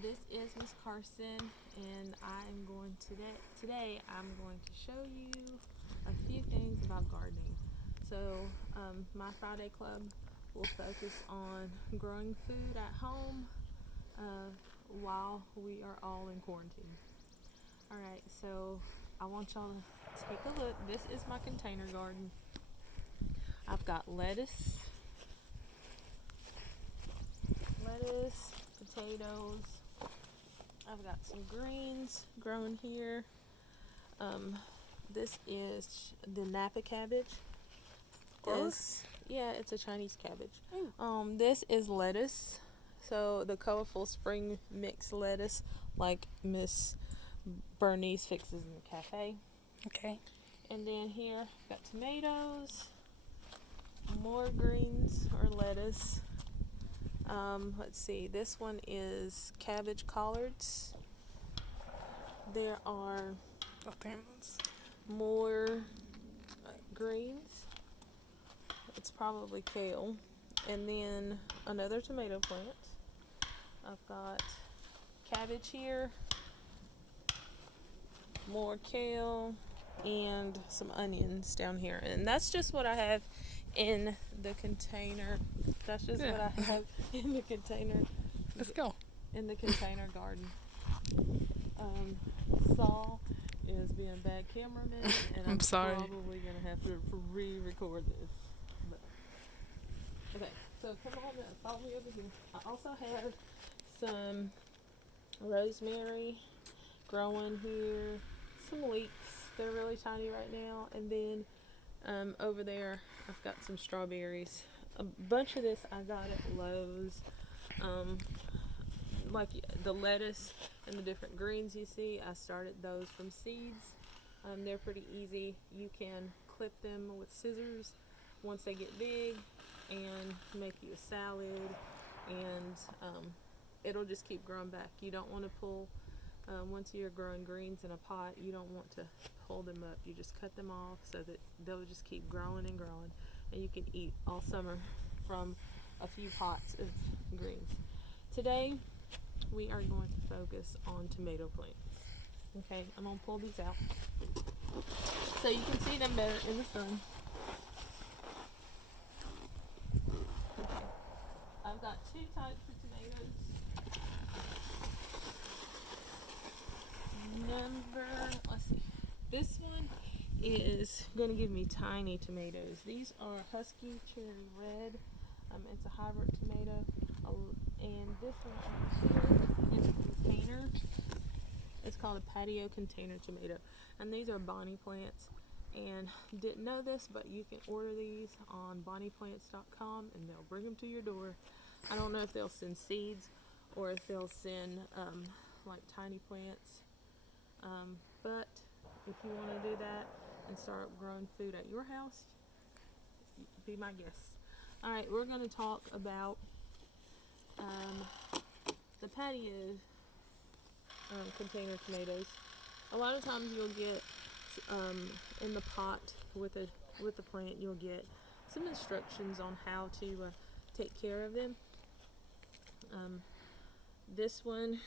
This is Miss Carson, and I'm going today I'm going to show you a few things about gardening. So, my Friday Club will focus on growing food at home uh, while we are all in quarantine. All right, so I want y'all to take a look. This is my container garden. I've got lettuce, potatoes. I've got some greens growing here. Um, this is the Napa cabbage. Yeah, it's a Chinese cabbage. This is lettuce. So the colorful spring mix lettuce, like Miss Bernice fixes in the cafe. Okay. And then here, got tomatoes, more greens or lettuce. Let's see, this one is cabbage collards. There are more greens. It's probably kale. And then another tomato plant. I've got cabbage here, more kale, and some onions down here. And that's just what I have in the container. That's just what I have in the container. Let's go. In the container garden. Saul is being a bad cameraman, and I'm sorry. probably going to have to re-record this. But, okay, so come on, follow me over here. I also have some rosemary growing here, some leeks. They're really tiny right now. And then over there, I've got some strawberries. A bunch of this I got at Lowe's. Like the lettuce and the different greens you see, I started those from seeds. They're pretty easy. You can clip them with scissors once they get big and make you a salad, and it'll just keep growing back. You don't want to pull, once you're growing greens in a pot, you don't want to pull them up. You just cut them off so that they'll just keep growing and growing, and you can eat all summer from a few pots of greens. Today, we are going to focus on tomato plants. Okay, I'm going to pull these out so you can see them better in the sun. Okay. I've got two types of tomatoes. Let's see. This one is going to give me tiny tomatoes. These are Husky Cherry Red. It's a hybrid tomato. And this one here is a container. It's called a patio container tomato. And these are Bonnie plants. And didn't know this, but you can order these on bonnieplants.com and they'll bring them to your door. I don't know if they'll send seeds or if they'll send like tiny plants. But if you want to do that and start growing food at your house, be my guest. Alright, we're going to talk about the patio container tomatoes. A lot of times you'll get in the pot with the plant, you'll get some instructions on how to take care of them. This one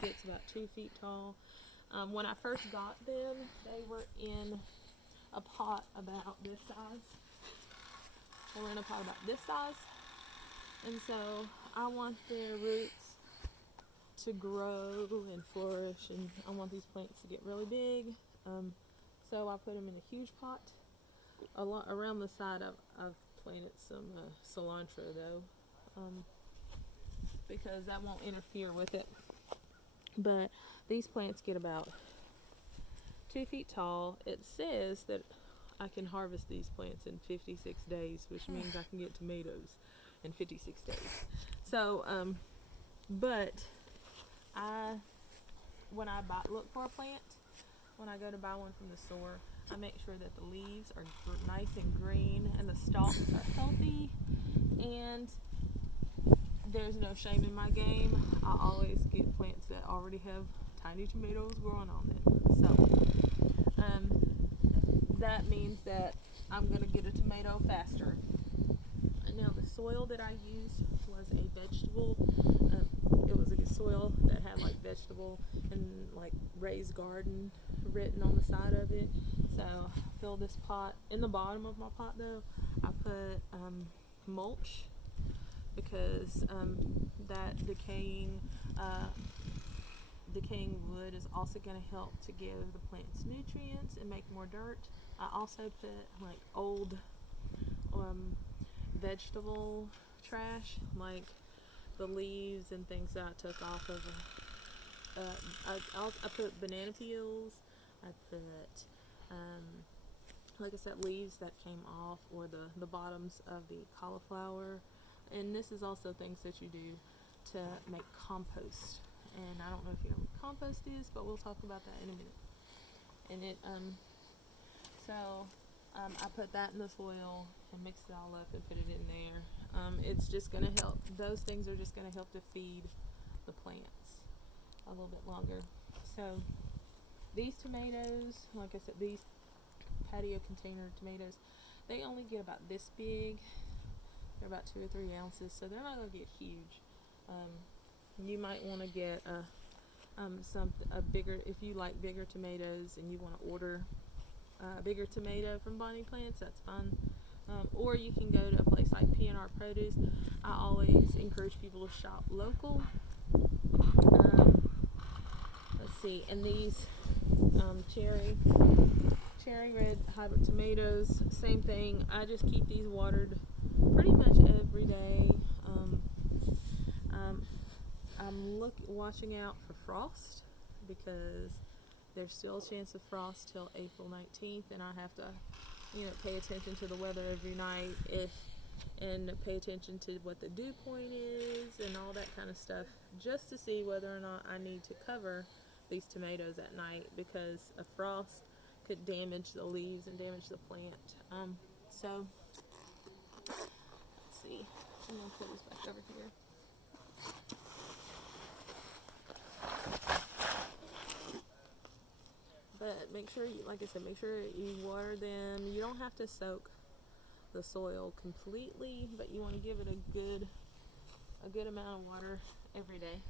gets about 2 feet tall. When I first got them, they were in a pot about this size. And so I want their roots to grow and flourish, and I want these plants to get really big. So I put them in a huge pot. Around the side, I've planted some cilantro though, because that won't interfere with it. But these plants get about 2 feet tall. It says that I can harvest these plants in 56 days, which means I can get tomatoes in 56 days. So, but when I look for a plant, when I go to buy one from the store, I make sure that the leaves are nice and green and the stalks are healthy, and there's no shame in my game. I always get plants that already have tiny tomatoes growing on them. So, that means that I'm going to get a tomato faster. And now the soil that I used was a vegetable, it it was a soil that had like vegetable and like raised garden written on the side of it. So fill this pot. In the bottom of my pot though, I put mulch because that decaying wood is also going to help to give the plants nutrients and make more dirt. I also put like old vegetable trash, like the leaves and things that I took off of I put banana peels. I put like I said, leaves that came off, or the bottoms of the cauliflower. And this is also things that you do to make compost. And I don't know if you know what compost is, but we'll talk about that in a minute. And it I put that in the soil and mix it all up and put it in there. It's just going to help. Those things are just going to help to feed the plants a little bit longer. So these tomatoes, like I said, these patio container tomatoes, they only get about this big. They're about 2 or 3 ounces, so they're not going to get huge. You might want to get a bigger, if you like bigger tomatoes and you want to order a bigger tomato from Bonnie Plants, that's fine. Or you can go to a place like P&R Produce. I always encourage people to shop local. Let's see, and these cherry red hybrid tomatoes, same thing. I just keep these watered pretty much every day. I'm watching out for frost because there's still a chance of frost till April 19th, and I have to, pay attention to the weather every night and pay attention to what the dew point is and all that kind of stuff, just to see whether or not I need to cover these tomatoes at night, because a frost could damage the leaves and damage the plant. So let's see. I'm gonna put this back over here. But make sure like I said, make sure you water them. You don't have to soak the soil completely, but you want to give it a good amount of water every day.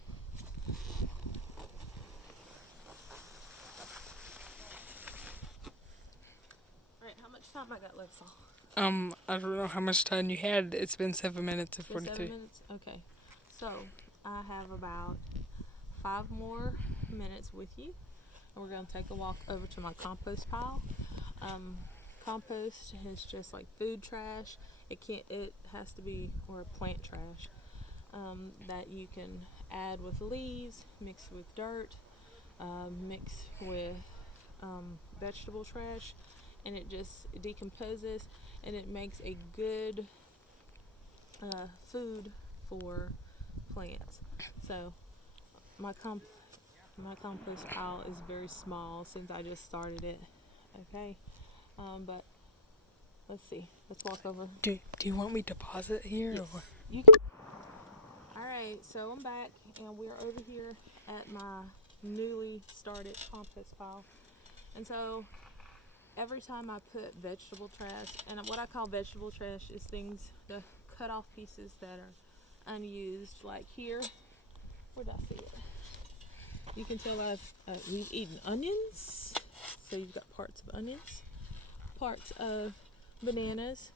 Alright, how much time I got left, Saul? I don't know how much time you had. It's been 7 minutes and 43. 7 minutes? Okay. So, I have about 5 more minutes with you. And we're going to take a walk over to my compost pile. Compost is just like food trash. It has to be, or plant trash, that you can add with leaves, mix with dirt, mix with vegetable trash, and it just decomposes, and it makes a good food for plants. So my compost pile is very small since I just started it. Okay, but let's see. Let's walk over. Do you want me to pause it here? Yes. Or? You can. All right, so I'm back, and we're over here at my newly started compost pile. And so every time I put vegetable trash, and what I call vegetable trash is things, the cut off pieces that are unused, like here. Where did I see it? You can tell we've eaten onions, so you've got parts of onions, parts of bananas.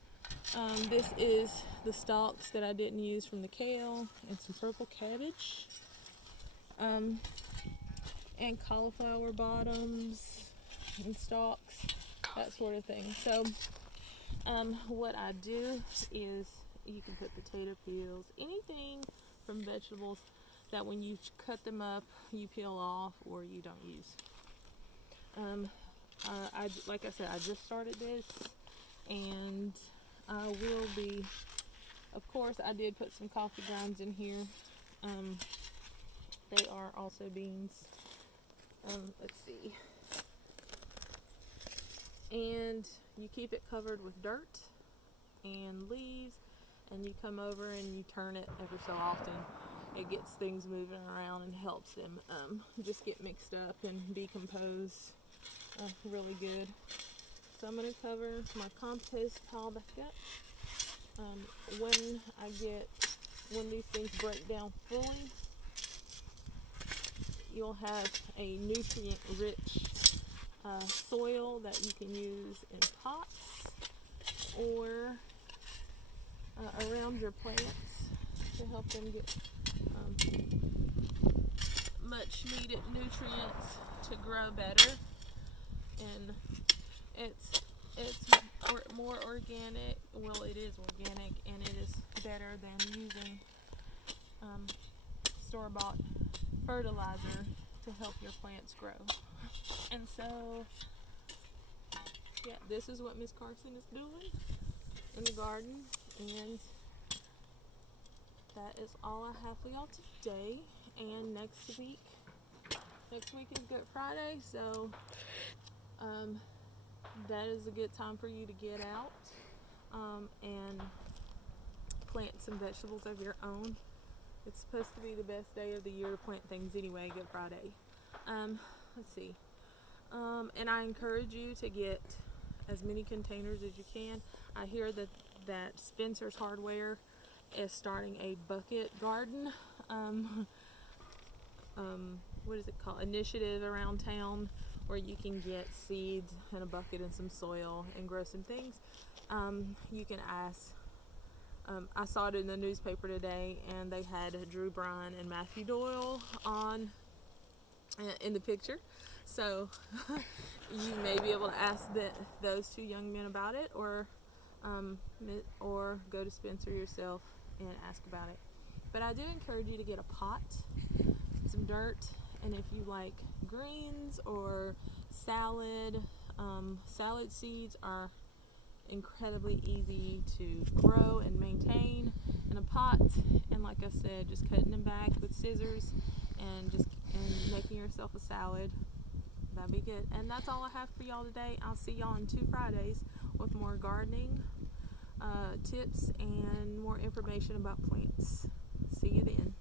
This is the stalks that I didn't use from the kale, and some purple cabbage, and cauliflower bottoms and stalks, that sort of thing. So what I do is you can put potato peels, anything from vegetables that when you cut them up, you peel off or you don't use. Like I said, I just started this, and I will be, of course, I did put some coffee grounds in here. They are also beans. Let's see. And you keep it covered with dirt and leaves, and you come over and you turn it every so often. It gets things moving around and helps them just get mixed up and decompose really good. So I'm going to cover my compost pile back up. When these things break down fully, you'll have a nutrient-rich soil that you can use in pots or around your plants to help them get much needed nutrients to grow better. And it's more organic. Well, it is organic, and it is better than using store-bought fertilizer to help your plants grow. And so, yeah, this is what Miss Carson is doing in the garden, and that is all I have for y'all today. And next week is Good Friday, so that is a good time for you to get out and plant some vegetables of your own. It's supposed to be the best day of the year to plant things anyway, Good Friday. Let's see. And I encourage you to get as many containers as you can. I hear that Spencer's Hardware is starting a bucket garden. What is it called? Initiative around town where you can get seeds and a bucket and some soil and grow some things. You can ask. I saw it in the newspaper today, and they had Drew Bryan and Matthew Doyle on in the picture. So you may be able to ask those two young men about it, or go to Spencer yourself and ask about it. But I do encourage you to get a pot, some dirt, and if you like greens or salad, salad seeds are incredibly easy to grow and maintain in a pot. And like I said, just cutting them back with scissors and making yourself a salad. That'd be good. And that's all I have for y'all today. I'll see y'all on 2 Fridays with more gardening tips and more information about plants. See you then.